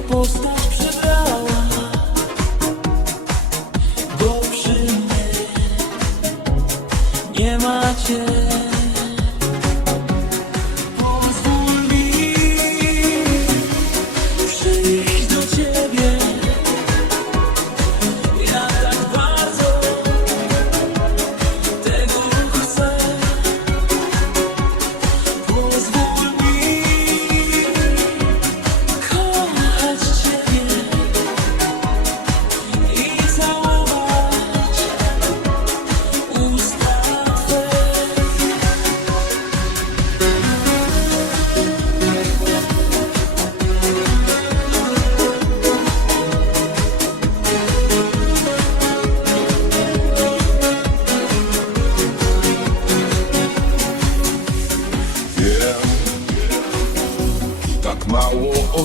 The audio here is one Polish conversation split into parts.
postać przybrała Bo przy mnie nie macie mało o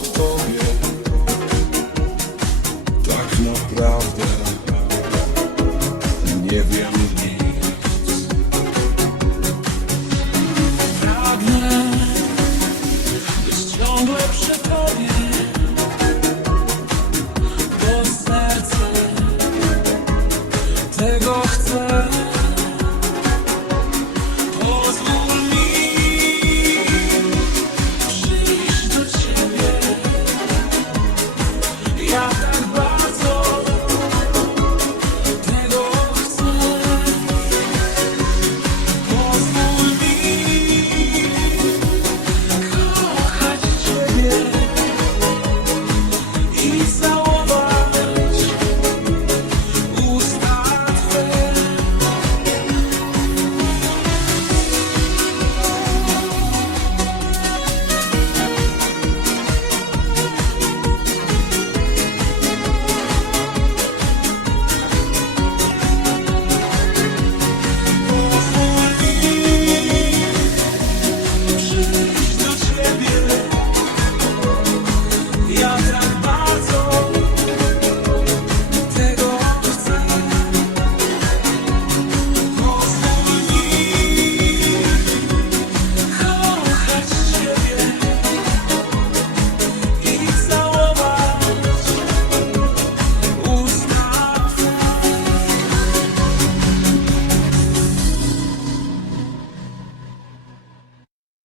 Yeah.